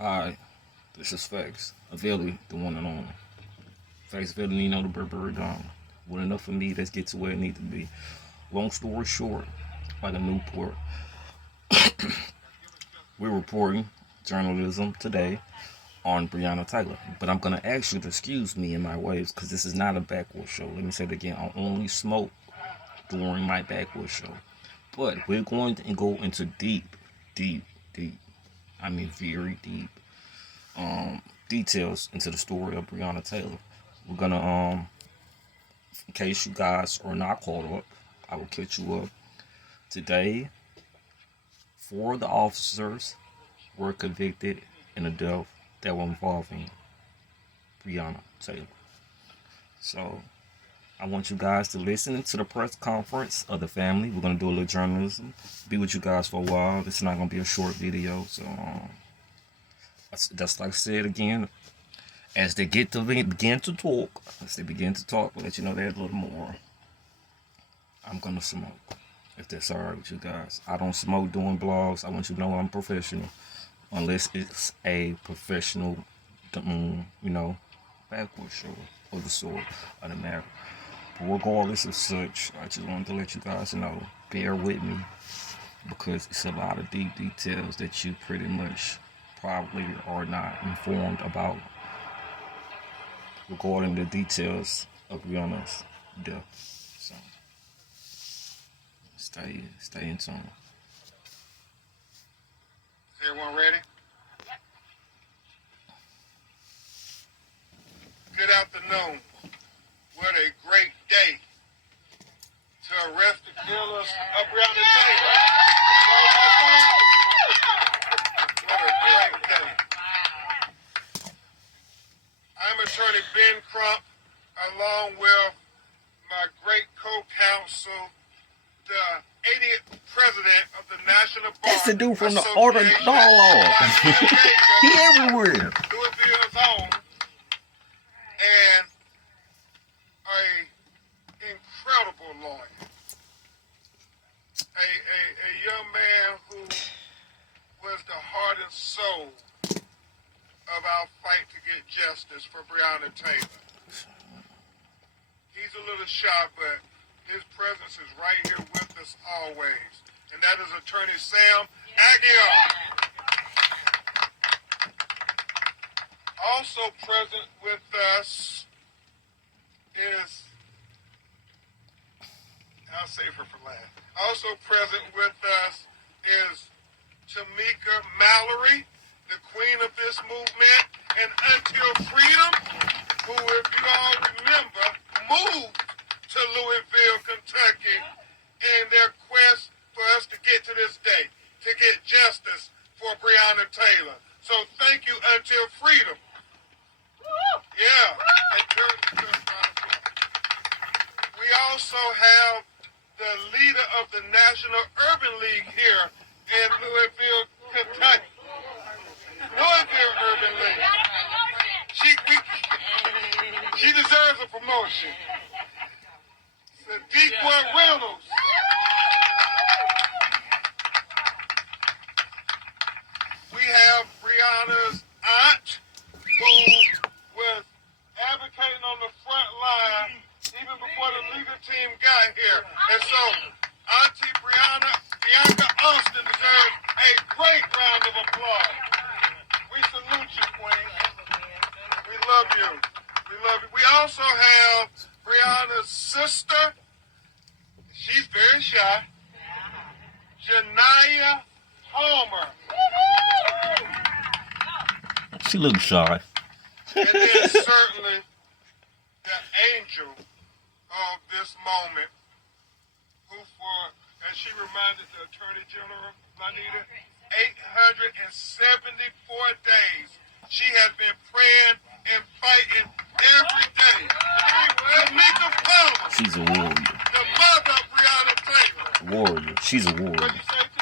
Hi, this is Fax, Avilli, the one and only. Fax Villanino, the Burberry Dom. Well enough for me, let's get to where it needs to be. Long story short, like a Newport, we're reporting journalism today on Brianna Taylor. But I'm going to ask you to excuse me in my ways because this is not a backward show. Let me say it again. I only smoke during my backward show. But we're going to go into deep, deep, I mean very deep details into the story of Brianna Taylor. We're gonna in case you guys are not caught up, I will catch you up. Today, four of the officers were convicted in a death that were involving Brianna Taylor. So I want you guys to listen to the press conference of the family. We're gonna do a little journalism. Be with you guys for a while. This is not gonna be a short video. So that's like I said again. As they begin to talk, we'll let you know that a little more. I'm gonna smoke, if that's alright with you guys. I don't smoke doing blogs. I want you to know I'm professional, unless it's a professional, backward show of the sort of the matter. But regardless of such, I just wanted to let you guys know, bear with me, because it's a lot of deep details that you pretty much probably are not informed about regarding the details of Brianna's death. So stay in tune. Everyone ready? Good afternoon. What a great day to arrest the killers of Brianna Taylor. What a great day. I'm Attorney Ben Crump, along with my great co-counsel, the 80th president of the National Bar That's the dude from the Art of Dialogue. He everywhere. Louisville's own, and a incredible lawyer. A young man who was the heart and soul of our fight to get justice for Brianna Taylor. He's a little shy, but his presence is right here with us always. And that is Attorney Sam Aguiar. Also present with us is, I'll save her for last. Also present with us is Tamika Mallory, the queen of this movement, and Until Freedom, who, if you all remember, moved to Louisville, Kentucky, in their quest for us to get to this day, to get justice for Brianna Taylor. So thank you, Until Freedom. Yeah. We also have the leader of the National Urban League here in Louisville, Kentucky. Louisville Urban League. She deserves a promotion. Dequan Reynolds. We have Brianna's aunt, who was advocating on the front line even before the legal team got here. And so, Auntie Bianca Austin deserves a great round of applause. We salute you, Queen. We love you. We love you. We also have Brianna's sister. She's very shy. Janiyah Homer. She looks shy. And then certainly the angel of this moment, who as she reminded the Attorney General, Lanita, 874 days she has been praying and fighting every day. Tamika Palmer. She's a warrior. The mother of Brianna Taylor. Warrior. She's a warrior.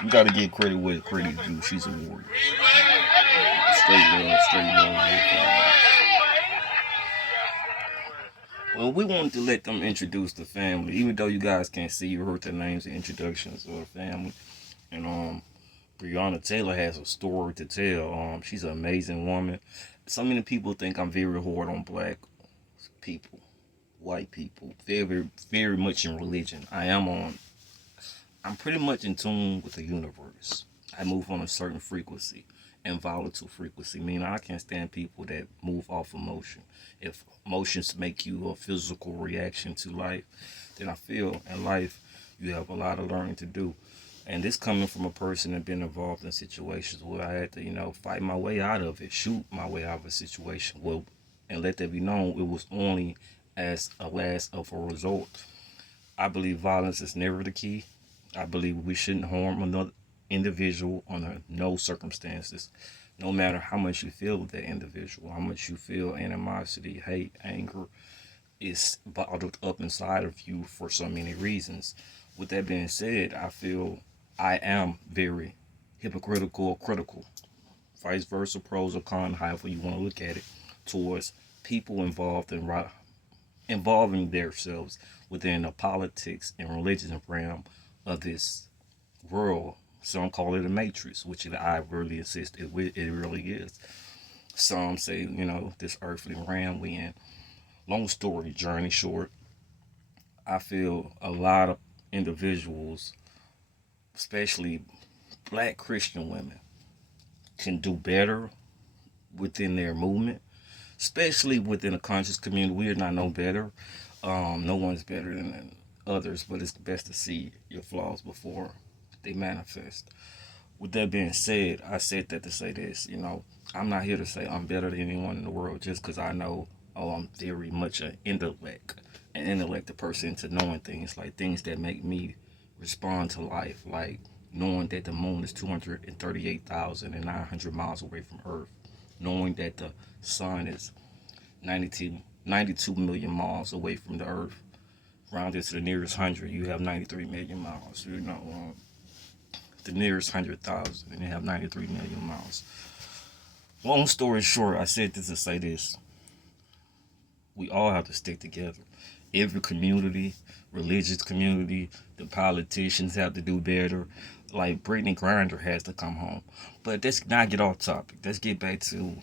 You gotta give credit where credit due. She's a warrior. Straight love. Well, we wanted to let them introduce the family, even though you guys can't see. You heard their names and introductions of the family, and Brianna Taylor has a story to tell. She's an amazing woman. So many people think I'm very hard on black people, white people, very, very much in religion. I'm pretty much in tune with the universe. I move on a certain frequency and volatile frequency, meaning I can't stand people that move off emotion. If emotions make you a physical reaction to life, then I feel in life you have a lot of learning to do. And this coming from a person that been involved in situations where I had to, fight my way out of it, shoot my way out of a situation. Well, and let that be known, it was only as a last of a result. I believe violence is never the key. I believe we shouldn't harm another individual under no circumstances, no matter how much you feel with that individual, how much you feel animosity, hate, anger is bottled up inside of you for so many reasons. With that being said, I feel I am very hypocritical or critical, vice versa, pros or cons, however you want to look at it, towards people involved in involving themselves within the politics and religion realm of this world. Some call it a matrix, which I really insist it really is. Some say, this earthly realm we in. Long story, journey short, I feel a lot of individuals, especially black Christian women, can do better within their movement, especially within a conscious community. We are not no better. No one's better than others, but it's best to see your flaws before they manifest. With that being said, I said that to say this. I'm not here to say I'm better than anyone in the world just because I know, I'm very much an intellectual person into knowing things, like things that make me respond to life, like knowing that the moon is 238,900 miles away from Earth, knowing that the sun is 92 million miles away from the Earth. Rounded to the nearest 100, you have 93 million miles. The nearest 100,000, and you have 93 million miles. Long story short, I said this to say this. We all have to stick together. Every community, religious community, the politicians have to do better. Like Brittany Grinder has to come home. But let's not get off topic. Let's get back to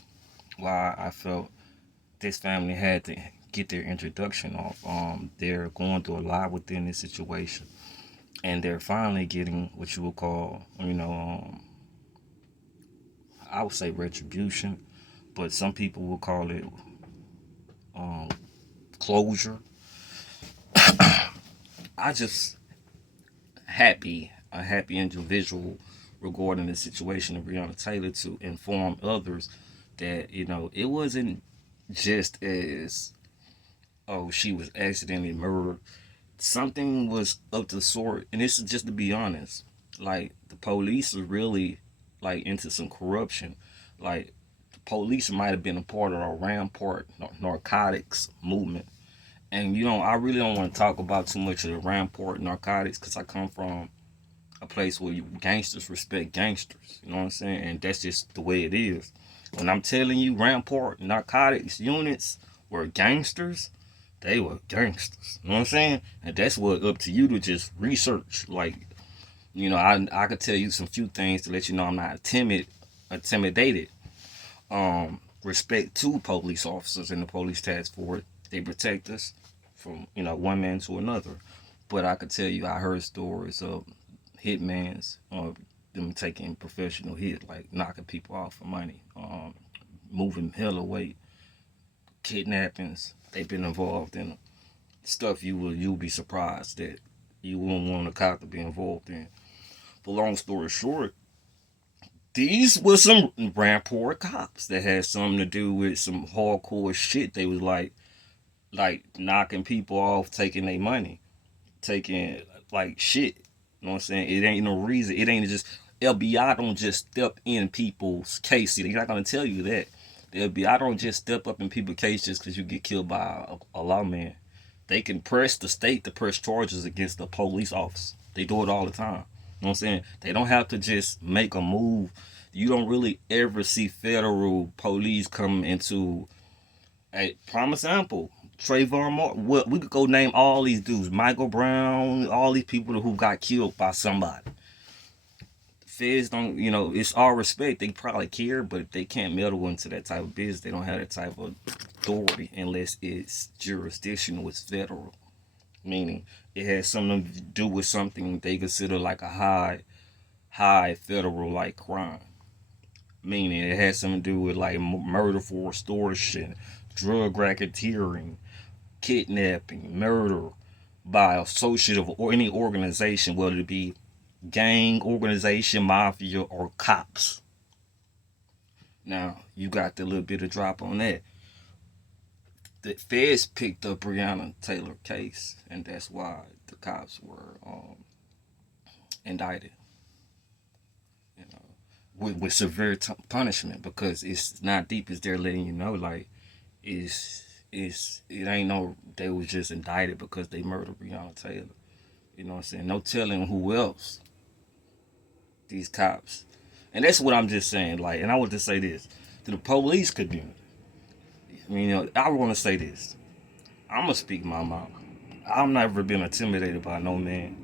why I felt this family had to get their introduction off. They're going through a lot within this situation, and they're finally getting what you would call, I would say retribution, but some people will call it um, closure. I just a happy individual regarding the situation of Brianna Taylor to inform others that it wasn't just as, oh, she was accidentally murdered. Something was up to the sort, and this is just to be honest. Like the police are really like into some corruption. Like the police might have been a part of the Rampart narcotics movement. And I really don't want to talk about too much of the Rampart narcotics because I come from a place where gangsters respect gangsters. You know what I'm saying? And that's just the way it is. When I'm telling you Rampart narcotics units were gangsters, they were gangsters. You know what I'm saying? And that's what up to you to just research. Like, I could tell you some few things to let you know I'm not intimidated. Respect to police officers and the police task force. They protect us from, one man to another. But I could tell you I heard stories of hitmans, them taking professional hit, like knocking people off for money, moving hella weight, kidnappings. They've been involved in stuff you'll be surprised that you wouldn't want a cop to be involved in. But long story short, these were some Rampart cops that had something to do with some hardcore shit. They was like knocking people off, taking their money, taking like shit. You know what I'm saying? It ain't no reason. It ain't just LBI don't just step in people's cases. They're not gonna tell you that. The FBI don't just step up in people's cases because you get killed by a lawman. They can press the state to press charges against the police officer. They do it all the time. You know what I'm saying? They don't have to just make a move. You don't really ever see federal police come into a prime example. Trayvon Martin. Well, we could go name all these dudes. Michael Brown, all these people who got killed by somebody. Feds don't, it's all respect. They probably care, but they can't meddle into that type of business. They don't have that type of authority unless it's jurisdictional, it's federal. Meaning it has something to do with something they consider like a high federal like crime. Meaning it has something to do with like murder for extortion, drug racketeering, kidnapping, murder by associate of or any organization, whether it be gang, organization, mafia, or cops. Now, you got the little bit of drop on that. The feds picked up Brianna Taylor case, and that's why the cops were indicted. You know, with severe punishment because it's not deep. It's they're letting you know, like, it ain't no they was just indicted because they murdered Brianna Taylor. You know what I'm saying? No telling who else these cops. And that's what I'm just saying. Like, and I want to say this to the police community. I mean, I want to say this. I'm gonna speak my mind. I've never been intimidated by no man,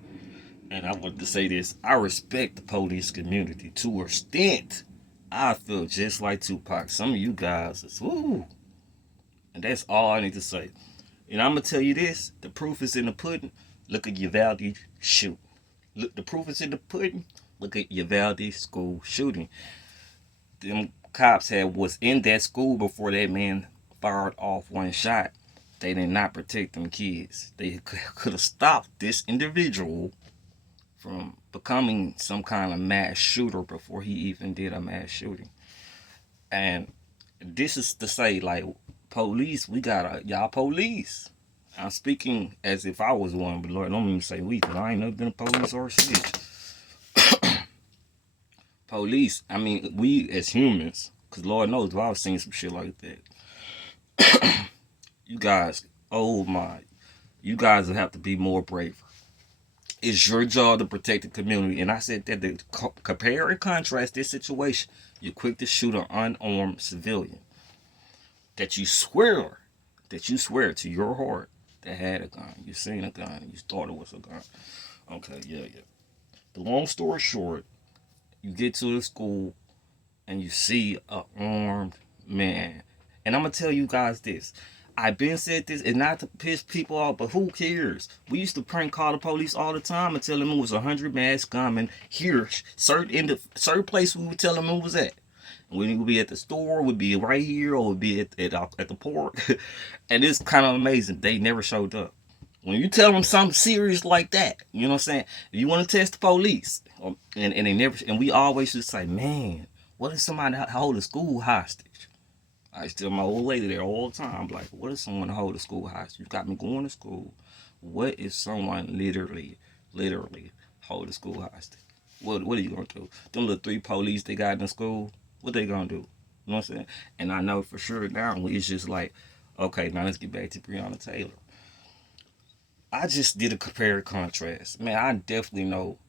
and I want to say this. I respect the police community to an extent. I feel just like Tupac. Some of you guys is woo, and that's all I need to say. And I'm gonna tell you this: the proof is in the pudding. Look at Uvalde shoot. Look, the proof is in the pudding. Look at Uvalde school shooting. Them cops was in that school before that man fired off one shot. They did not protect them kids. They could have stopped this individual from becoming some kind of mass shooter before he even did a mass shooting. And this is to say, like, police, we got y'all police. I'm speaking as if I was one, but Lord, don't even say we, because I ain't never been a police or a snitch. Police, I mean, we as humans, because Lord knows if I was seeing some shit like that, you guys, oh my, you guys will have to be more braver. It's your job to protect the community. And I said that to compare and contrast this situation, you're quick to shoot an unarmed civilian that you swear to your heart that had a gun. You seen a gun and you thought it was a gun. Okay, yeah. The long story short, you get to the school and you see an armed man. And I'm going to tell you guys this. I've been said this, and not to piss people off, but who cares? We used to prank call the police all the time and tell them it was 100 masked gunmen here, certain place we would tell them it was at. We would be at the store, would be right here, or would be at the port. And it's kind of amazing. They never showed up. When you tell them something serious like that, you know what I'm saying? You want to test the police, and they never. And we always just say, man, what if somebody hold a school hostage? I used to tell my old lady there all the time, like, what if someone hold a school hostage? You got me going to school. What if someone literally hold a school hostage? What are you gonna do? Them little 3 police they got in the school, what they gonna do? You know what I'm saying? And I know for sure now it's just like, okay, now let's get back to Brianna Taylor. I just did a compare and contrast. Man, I definitely know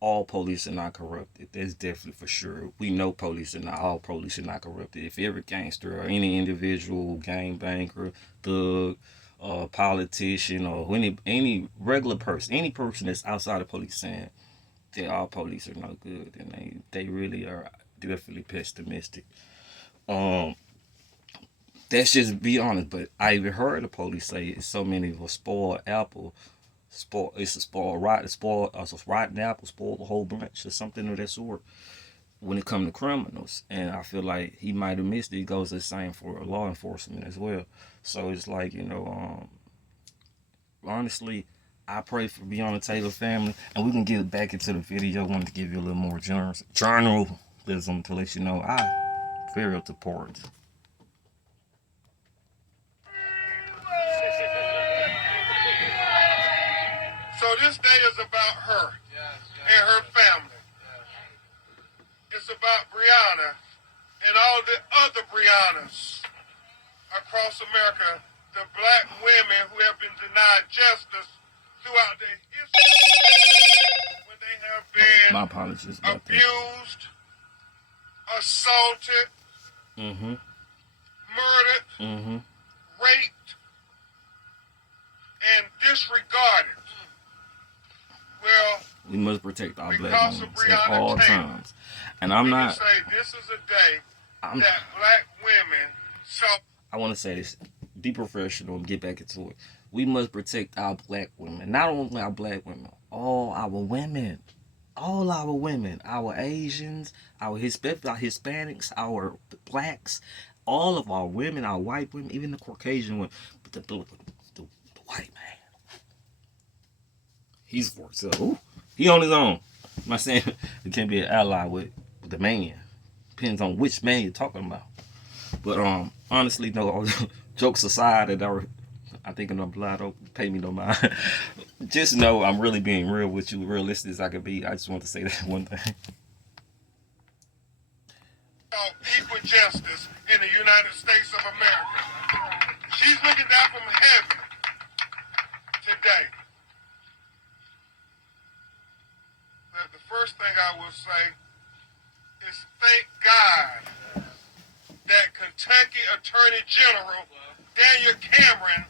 all police are not corrupted. That's definitely for sure. We know all police are not corrupted. If every gangster or any individual, gangbanger, thug, politician, or any regular person, any person that's outside of police saying that all police are no good, and they really are definitely pessimistic. Um, that's just be honest. But I even heard the police say it's so many of a spoiled apple. It's a rotten apple, spoiled a whole bunch or something of that sort when it comes to criminals. And I feel like he might have missed it. It goes the same for law enforcement as well. So it's like, honestly, I pray for Breonna Taylor family, and we can get back into the video. I wanted to give you a little more journalism to let you know I very up to part. So this day is about her and her family. It's about Brianna and all the other Briannas across America, the black women who have been denied justice throughout their history when they have been My apologies about abused, assaulted, Mm-hmm. murdered, Mm-hmm. raped, and disregarded. Well, We must protect our black because women of at Brianna all Taylor, times. And I'm we can not. say this is a day I'm. that black women saw. I want to say this. Be professional and get back into it. We must protect our black women. Not only our black women, all our women. All our women, our Asians, our Hispanics, our blacks, all of our women, our white women, even the Caucasian women. But the white man, he's for himself. Ooh, he on his own. I'm not saying he can't be an ally with the man. Depends on which man you're talking about. But honestly, no. Jokes aside, and I think I'm blind. Don't pay me no mind. Just know I'm really being real with you, realistic as I can be. I just want to say that one thing. Equal justice in the United States of America. She's looking down from heaven today. The first thing I will say is thank God that Kentucky Attorney General Daniel Cameron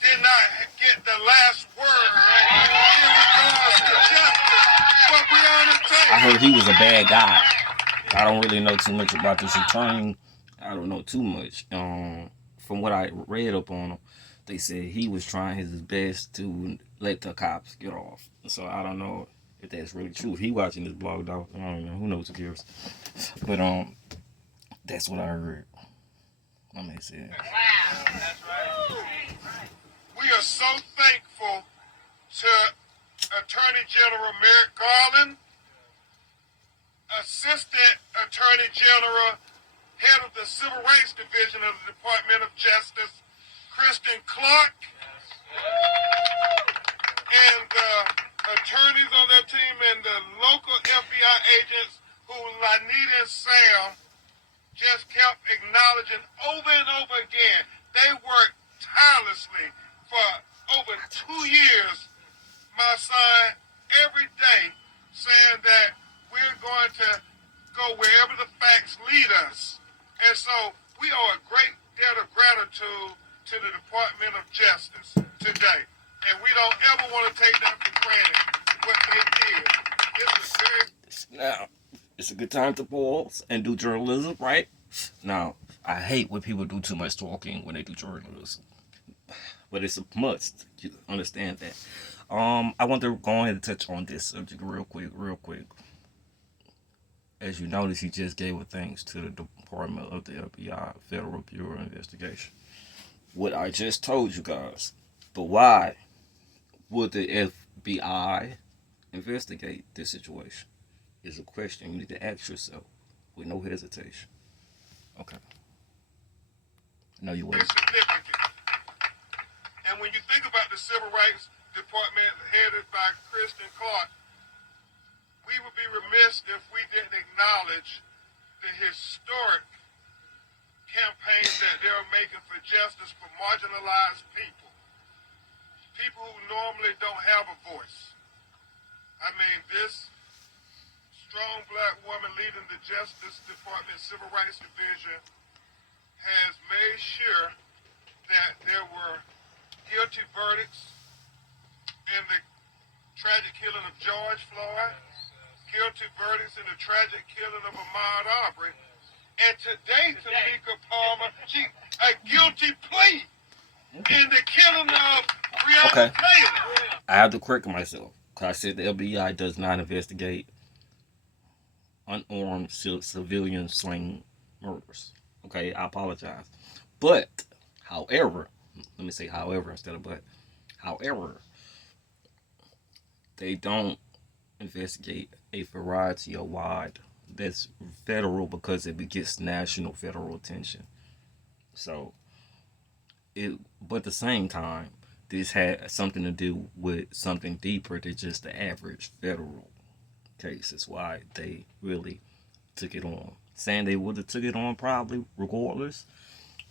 did not get the last word in regards to justice for Brianna Taylor. I heard he was a bad guy. I don't really know too much about this attorney. I don't know too much. From what I read up on him, they said he was trying his best to let the cops get off. So I don't know if that's really true. If he watching this blog, though, I don't know. Who knows? Who cares? But that's what I heard. I may say it. Wow, that's right. We are so thankful to Attorney General Merrick Garland, Assistant Attorney General, Head of the Civil Rights Division of the Department of Justice, Kristen Clark, and the attorneys on their team and the local FBI agents who, Lanita and Sam, just kept acknowledging over and over again. They worked tirelessly for over 2 years, my son, every day, saying that we're going to go wherever the facts lead us. And so we owe a great debt of gratitude to the Department of Justice today. And we don't ever want to take that for granted, what they did. This is very... Now, it's a good time to pause and do journalism, right? Now, I hate when people do too much talking when they do journalism. But it's a must. You understand that. I want to go ahead and touch on this subject real quick. As you notice, he just gave thanks to the Department of the FBI, Federal Bureau of Investigation. What I just told you guys. But why would the FBI investigate this situation? Is a question you need to ask yourself with no hesitation. Okay. No, you wouldn't. Significant. And when you think about the Civil Rights Department headed by Kristen Clark, we would be remiss if we didn't acknowledge the historic campaigns that they're making for justice for marginalized people. People who normally don't have a voice. I mean, this strong black woman leading the Justice Department Civil Rights Division has made sure that there were guilty verdicts in the tragic killing of George Floyd, guilty verdicts in the tragic killing of Ahmaud Arbery, and today, Tamika Palmer, a guilty plea in the killing of Brianna Taylor. I have to correct myself. I said the FBI does not investigate unarmed civilian slain murders. Okay, I apologize. But, however, let me say however instead of but. However, they don't investigate a variety of wide that's federal because it gets national federal attention. So, but at the same time, this had something to do with something deeper than just the average federal case. That's why they really took it on. Saying they would have took it on probably regardless,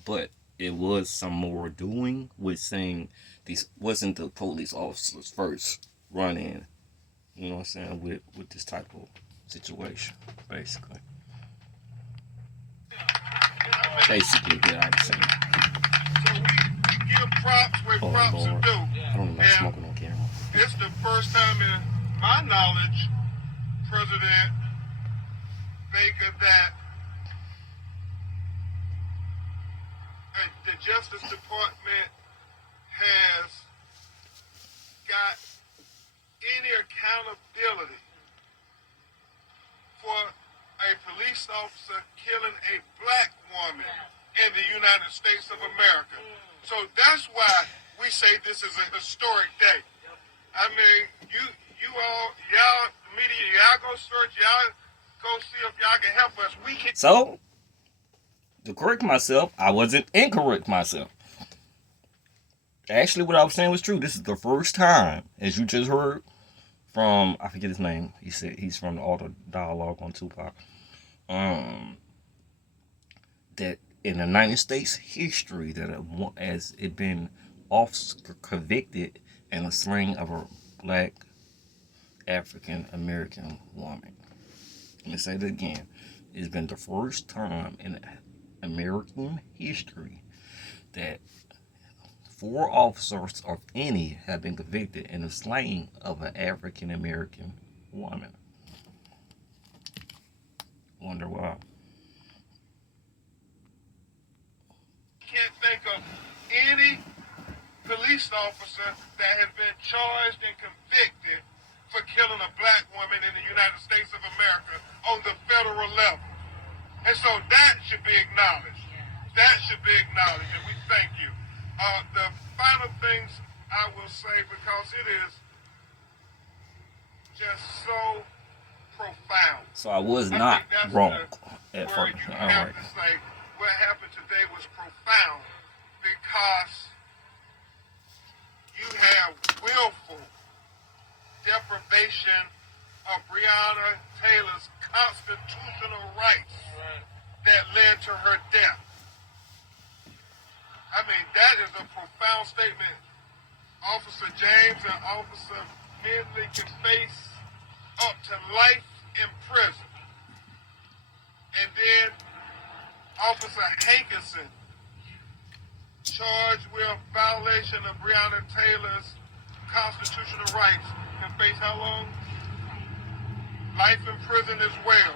but it was some more doing with saying these wasn't the police officers first running, you know what I'm saying, with this type of situation, basically. Basically, what I'm saying. So we give props where props are due. I don't know, smoking on camera. It's the first time in my knowledge, President Baker, that the Justice Department has got any accountability for a police officer killing a black woman in the United States of America. So that's why we say this is a historic day. I mean, y'all media, y'all go search, y'all go see if y'all can help us. We can. So, to correct myself, I wasn't incorrect myself. Actually, what I was saying was true. This is the first time, as you just heard from, I forget his name. He said he's from the Auto Dialogue on Tupac. That in the United States history, that as it been officer convicted in the slaying of a black African American woman. Let me say that again. It's been the first time in American history that 4 officers of any have been convicted in the slaying of an African American woman. Wonder why. Can't think of any police officer that has been charged and convicted for killing a black woman in the United States of America on the federal level. And so that should be acknowledged. That should be acknowledged, and we thank you. The final things I will say, because it is just so profound. So I was not wrong at first. All right. To say what happened today was profound because you have willful deprivation of Brianna Taylor's constitutional rights that led to her death. I mean, that is a profound statement. Officer James and Officer Midley can face up to life in prison. And then Officer Hankinson, charged with violation of Brianna Taylor's constitutional rights, can face how long? Life in prison as well.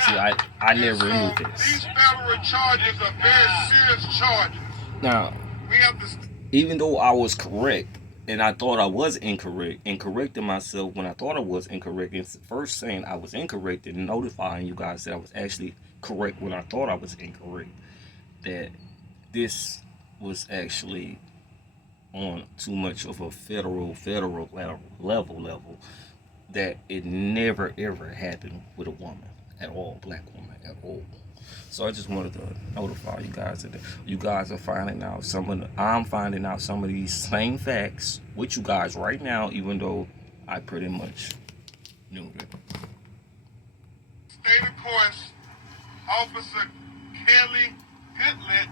See, I never knew this. These federal charges are very serious charges. Now, We have to. even though I was correct, and I thought I was incorrect, and correcting myself when I thought I was incorrect, and first saying I was incorrect and notifying you guys that I was actually correct when I thought I was incorrect, that this was actually on too much of a federal level, that it never ever happened with a woman at all, black woman at all. So I just wanted to notify you guys that you guys are finding out I'm finding out some of these same facts with you guys right now, even though I pretty much knew it. State of course, Officer Kelly Goodlet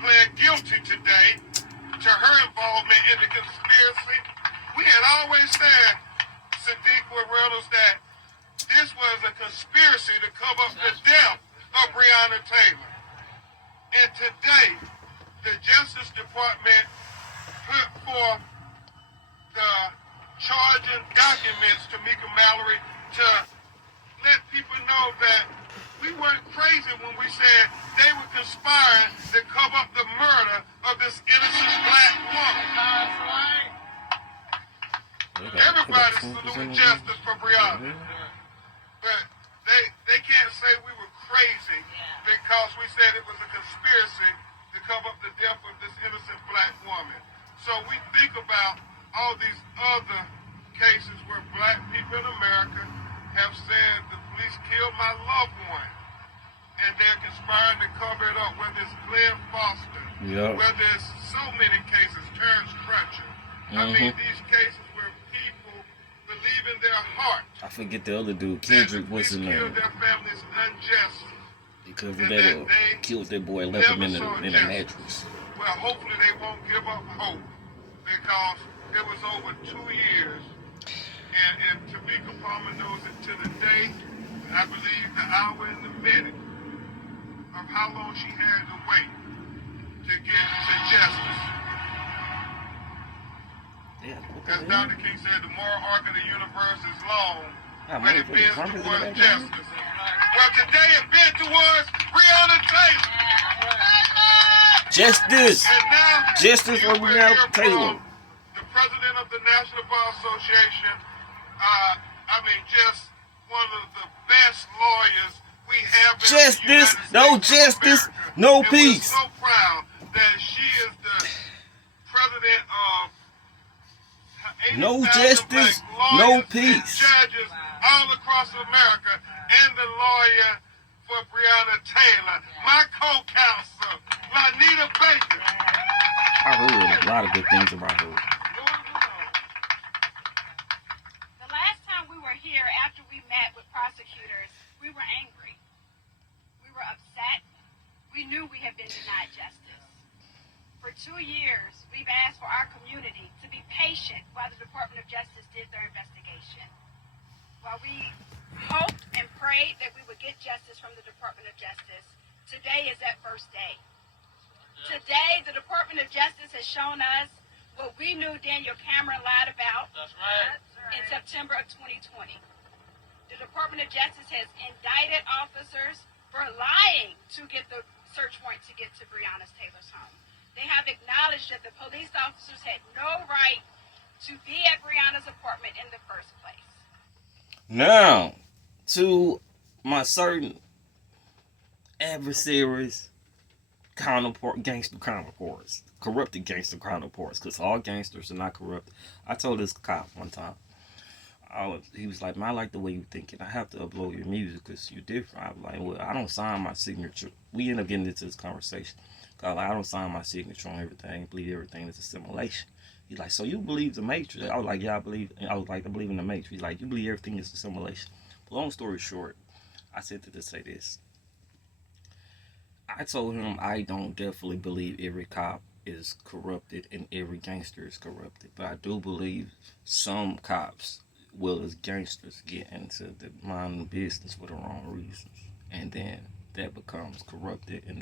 pled guilty today to her involvement in the conspiracy. We had always said, Sadiq Reynolds, that this was a conspiracy to cover up the death of Brianna Taylor. And today, the Justice Department put forth the charging documents to Mika Mallory to let people know that we weren't crazy when we said they were conspiring to cover up the murder of this innocent black woman. Everybody's saluting justice for Brianna. But they can't say we were crazy because we said it was a conspiracy to cover up the death of this innocent black woman. So we think about all these other cases where black people in America have said the police killed my loved one, and they're conspiring to cover it up, whether it's Glenn Foster, whether it's so many cases, Terrence Crutcher. I mean, these cases where people believe in their heart. I forget the other dude, Kendrick, what's his name? Killed their families unjustly. Because they killed their boy and left him in a mattress. Well, hopefully they won't give up hope, because it was over 2 years. And Tamika Palmer knows it to the day, and I believe the hour and the minute of how long she had to wait to get to justice. Yeah, what the As hell? Dr. King said, the moral arc of the universe is long, Ah, but it motherfucking bends trumpets in the towards background. justice. Well, today it bent towards Brianna Taylor. Justice! And now Justice for you will Brianna hear Taylor. from the president of the National Bar Association. Just one of the best lawyers we have in the Justice! United No States of justice! America. No And peace! we're so proud that she is the president of No 80,000 black justice! No lawyers and peace! judges all across America, and the lawyer for Brianna Taylor, my co-counsel, Lanita Baker. I heard a lot of good things about her. The last time we were here after we met with prosecutors, we were angry. We were upset. We knew we had been denied justice. For 2 years, we've asked for our community to be patient while the Department of Justice did their investigation. While we hoped and prayed that we would get justice from the Department of Justice, today is that first day. Today, the Department of Justice has shown us what we knew Daniel Cameron lied about. That's right. In September of 2020. The Department of Justice has indicted officers for lying to get the search warrant to get to Brianna Taylor's home. They have acknowledged that the police officers had no right to be at Brianna's apartment in the first place. Now, to my certain adversaries, gangster counterparts, corrupted gangster counterparts, because all gangsters are not corrupt. I told this cop one time, he was like, man, I like the way you think, and I have to upload your music because you're different. I was like, well, I don't sign my signature. We end up getting into this conversation. Cause I don't sign my signature on everything. I believe everything is a simulation. He's like, so you believe the Matrix? I was like, yeah, I believe. I was like, I believe in the Matrix. He's like, you believe everything is a simulation. But long story short, I said to say this. I told him I don't definitely believe every cop is corrupted and every gangster is corrupted, but I do believe some cops, well as gangsters, get into the mind business for the wrong reasons, and then that becomes corrupted, and